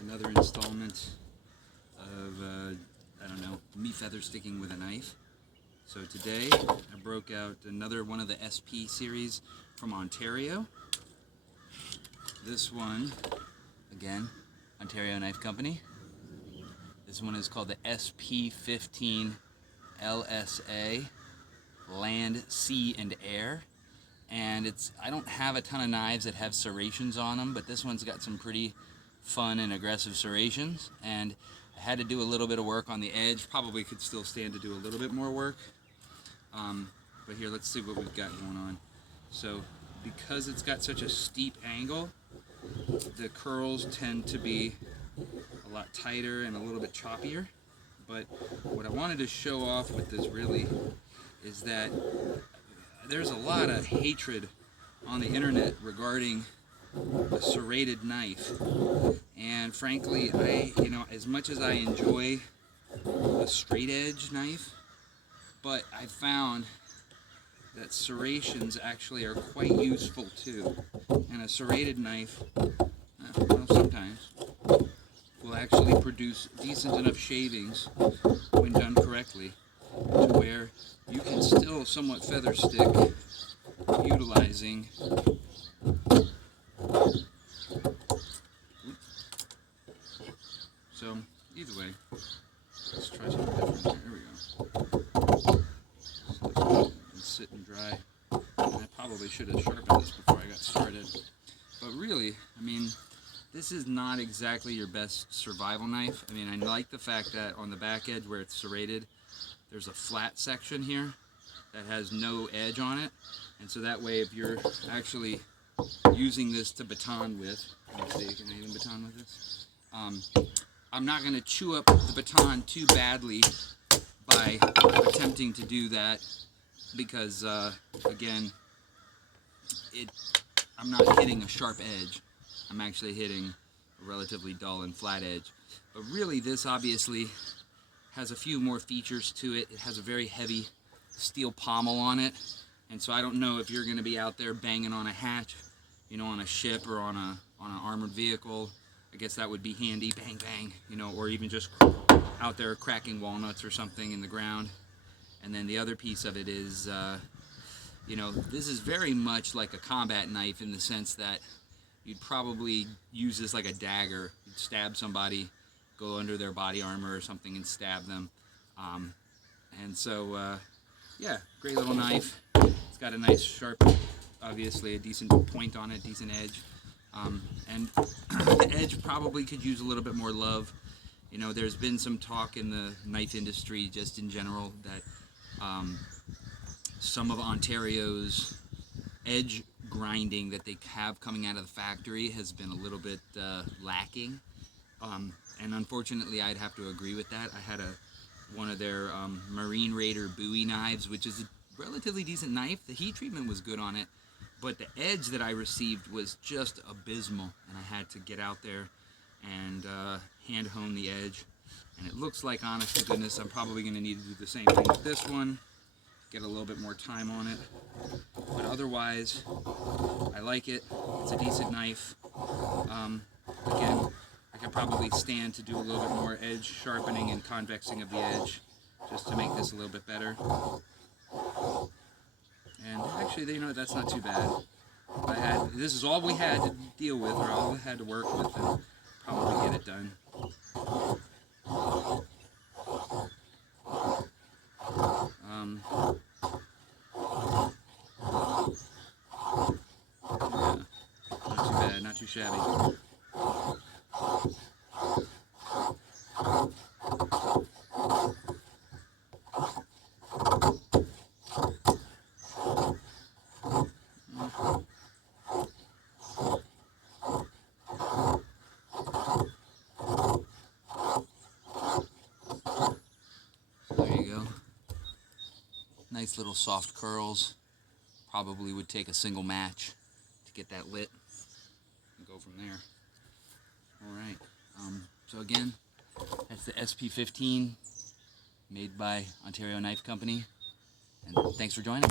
another installment of, I don't know, me feather sticking with a knife. So today I broke out another one of the SP series from Ontario. This one, again, Ontario Knife Company. This one is called the SP-15 LSA, Land, Sea, and Air. And I don't have a ton of knives that have serrations on them, but this one's got some pretty fun and aggressive serrations. And I had to do a little bit of work on the edge. Probably could still stand to do a little bit more work. But here, let's see what we've got going on. So, because it's got such a steep angle, the curls tend to be a lot tighter and a little bit choppier. But what I wanted to show off with this really is that there's a lot of hatred on the internet regarding a serrated knife. And frankly, as much as I enjoy a straight edge knife, but I found that serrations actually are quite useful too. And a serrated knife, well, sometimes, will actually produce decent enough shavings when done correctly to where you can still somewhat feather stick utilizing so either way, let's try something different here. Here we go. So sit and dry. And I probably should have sharpened this before I got started. But really, I mean, this is not exactly your best survival knife. I mean, I like the fact that on the back edge where it's serrated, there's a flat section here that has no edge on it. And so that way, if you're actually using this to baton with, let me see, can I even baton with this? I'm not going to chew up the baton too badly by attempting to do that because, again, I'm not hitting a sharp edge. I'm actually hitting a relatively dull and flat edge. But really, this obviously has a few more features to it. It has a very heavy steel pommel on it. And so I don't know if you're going to be out there banging on a hatch, on a ship or on an armored vehicle. I guess that would be handy, bang, bang, or even just out there cracking walnuts or something in the ground. And then the other piece of it is, this is very much like a combat knife in the sense that you'd probably use this like a dagger. You'd stab somebody, go under their body armor or something and stab them. And so, yeah, great little knife. It's got a nice sharp, obviously a decent point on it, decent edge. And the edge probably could use a little bit more love. There's been some talk in the knife industry just in general that some of Ontario's edge grinding that they have coming out of the factory has been a little bit lacking. And unfortunately, I'd have to agree with that. I had one of their Marine Raider Bowie knives, which is a relatively decent knife. The heat treatment was good on it, but the edge that I received was just abysmal, and I had to get out there and hand hone the edge. And it looks like, honest to goodness, I'm probably going to need to do the same thing with this one, get a little bit more time on it. But otherwise, I like it. It's a decent knife. Again, I could probably stand to do a little bit more edge sharpening and convexing of the edge just to make this a little bit better. And actually, that's not too bad. This is all we had to deal with, or all we had to work with, and probably get it done. Yeah, not too bad, not too shabby. There you go. Nice little soft curls. Probably would take a single match to get that lit and go from there. Alright, so again, that's the SP-15 made by Ontario Knife Company, and thanks for joining.